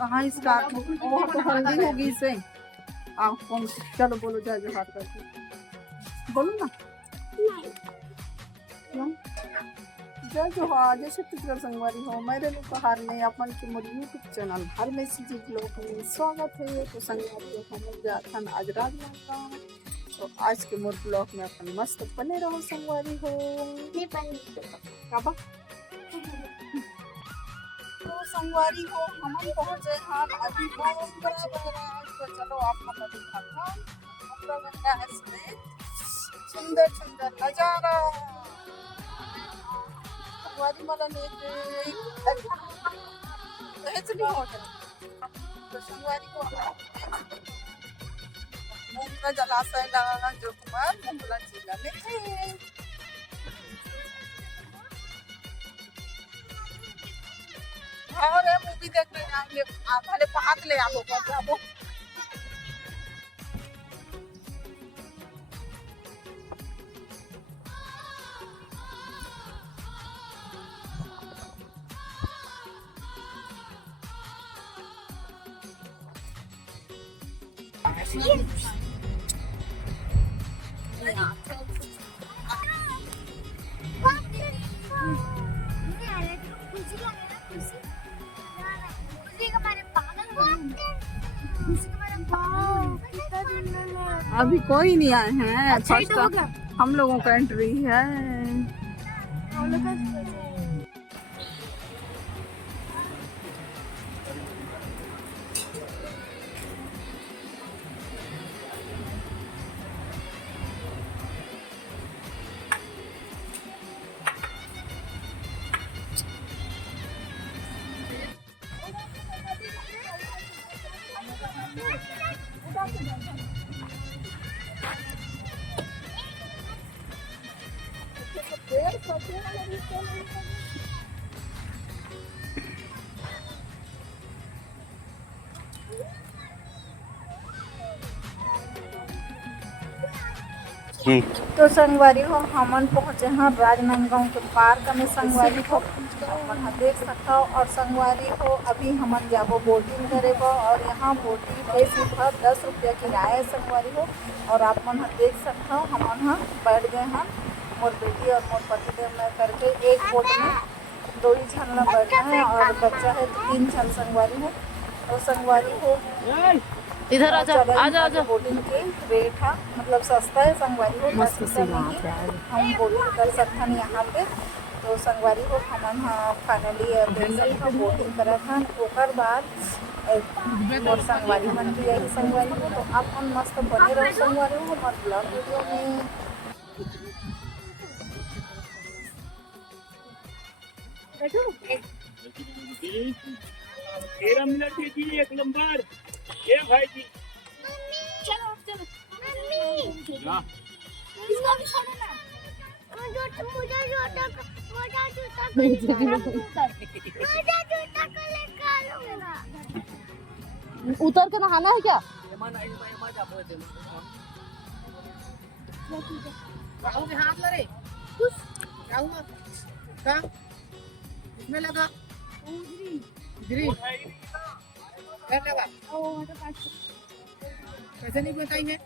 कहाँ स्टार्ट हो? वो तो हल्दी होगी इसे। आओ कौन, चलो बोलो जय जोहार करके, बोलो ना। क्यों? जय जोहार, जय छत्तीसगढ़ संगवारी हो। मैं रेणुका हार में अपन के मोर यूट्यूब चैनल हर में से लोग में स्वागत है। तो संगवारी हम जाथन आज राजनांदगांव। तो आज के मोर ब्लॉग में अपन मस्त बने रहो संगवारी हो। काबा तो संगवारी हो हम पहुंचे हाँ अभी तो चलो आपको मैं दिखाता हूँ गंगा में सुंदर सुंदर नजारा। संगवारी मला ने दहेज नहीं हो तो संगवारी को मुंगला जलाशय लगा जो कुमार मुंगला जिला में है। और मूवी देखने जाएंगे पहले पहाड़ ले आओ जाओ। अभी कोई नहीं आए हैं। अच्छा, हम लोगों का एंट्री है। तो संगवारी हो हमन पहुँचे हाँ राजनांदगांव के पार्क में। संगवारी हो अपन देख सकता हो। और संगवारी हो अभी हमन जाबो बोटिंग करे बो और यहाँ बोटिंग पे सिर्फ 10 रुपया किराया है संगवारी हो। और आप मन देख सकता हो हमन हाँ बैठ गए हैं मोर बेटी और मोर पति देव में करके एक बोट में 2 ही जन ला बैठना है और बच्चा है तो 3 जन संगवारी हो। तो संगवारी हो इधर आजा आजा आजा। बोटिंग के रेट है मतलब सस्ता है संगवारी हो। मस्त से हम बोटिंग कर सकते हैं यहाँ पे। तो संगवारी हो हम फाइनली बोटिंग करा था ओकर बाद और संगवारी मन भी यही संगवारी हो। तो आप हम मस्त बने रहो संगवारी हो हमारे ब्लॉग वीडियो में। 13 मिनट जी 1 नंबर ये भाई जी। चलो चलो मम्मी ना इसको भी छोड़ो ना। मुझे जूता को लेकर आऊंगा। उतर के नहाना है क्या? राहुल के हाथ लड़े राहुल का इसमें लगा गिरी क्या लगा कैसे नहीं बताई है।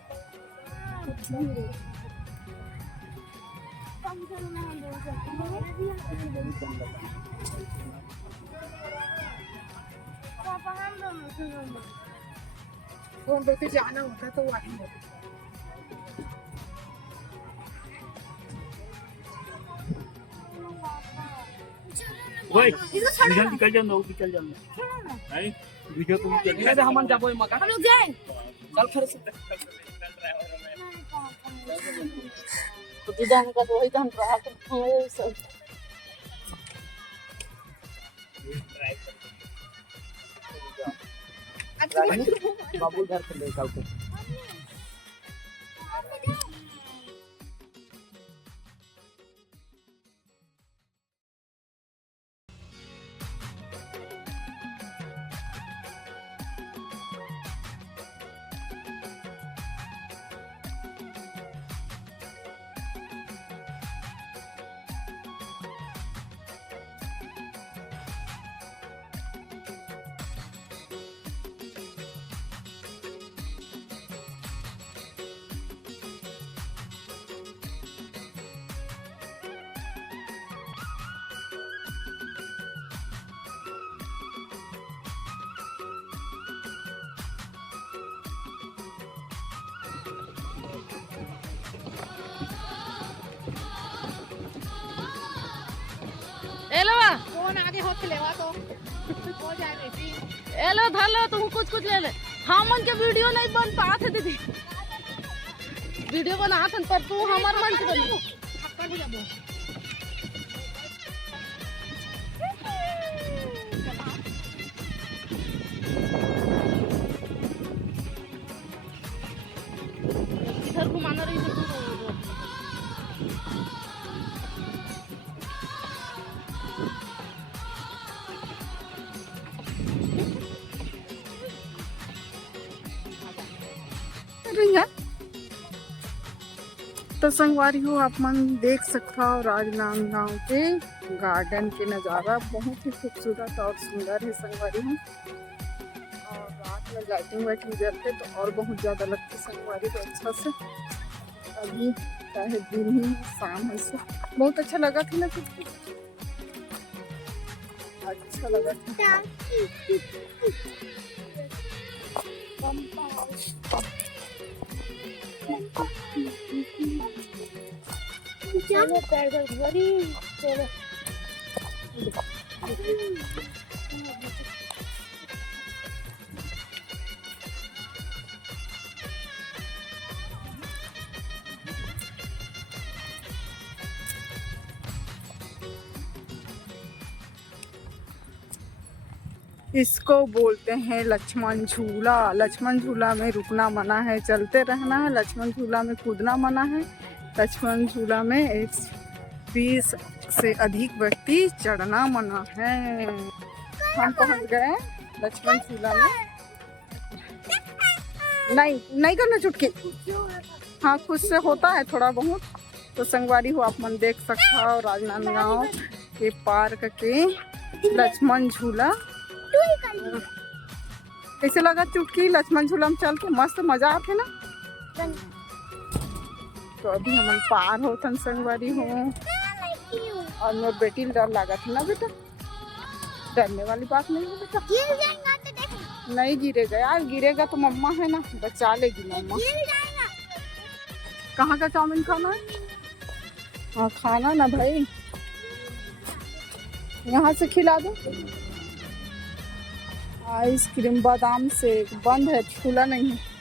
फोन पे जाना होता तो वही ओए इधर निकल जाना निकल जाना नहीं वीडियो को चल हम जाबो मका हम लोग जाए चल फिर से तो डिजाइन का तो वही जान रहा है सब। बाबू घर से ले जाओ। ए लो धर लो, तुम कुछ कुछ ले ले। हम मन के वीडियो नहीं बन पात है दीदी, वीडियो बनात हन पर तू हमार मन के बनी। इधर घुमाना रही तो रही है। तो संगवारी हो आप मन देख सकता हो राजनांदगांव के गार्डन के नज़ारा बहुत ही खूबसूरत और सुंदर है संगवारी हो। और रात में लाइटिंग वाइटिंग जलते तो और बहुत ज़्यादा लगती संगवारी को अच्छा से। अभी चाहे दिन ही शाम है से बहुत अच्छा लगा था ना, कुछ अच्छा लगा था। चलो पैदल बड़ी चलो इसको बोलते हैं लक्ष्मण झूला। लक्ष्मण झूला में रुकना मना है, चलते रहना है। लक्ष्मण झूला में कूदना मना है। लक्ष्मण झूला में 120 से अधिक व्यक्ति चढ़ना मना है। हम पहुंच गए लक्ष्मण झूला में। नहीं करना चुटकी, हाँ खुद से होता है थोड़ा बहुत। तो संगवारी हो आप मन देख सकता हो राजनांदगांव के पार्क के लक्ष्मण झूला। कैसे लगा चुटकी लक्ष्मण झूला में चल के? मस्त मजा आते ना। तो अभी हम पार होतन संगवारी हो। और मेरे बेटी डर लगा था ना बेटा, डरने वाली बात नहीं है बेटा। गिर जाएगा तो देखना। नहीं गिरेगा यार, गिरेगा तो मम्मा है ना, बचा लेगी मम्मा। गिर जाएगा। कहाँ का चाउमीन खाना है? हाँ खाना ना भाई, यहाँ से खिला दो। आइसक्रीम बादाम से बंद है, खुला नहीं है।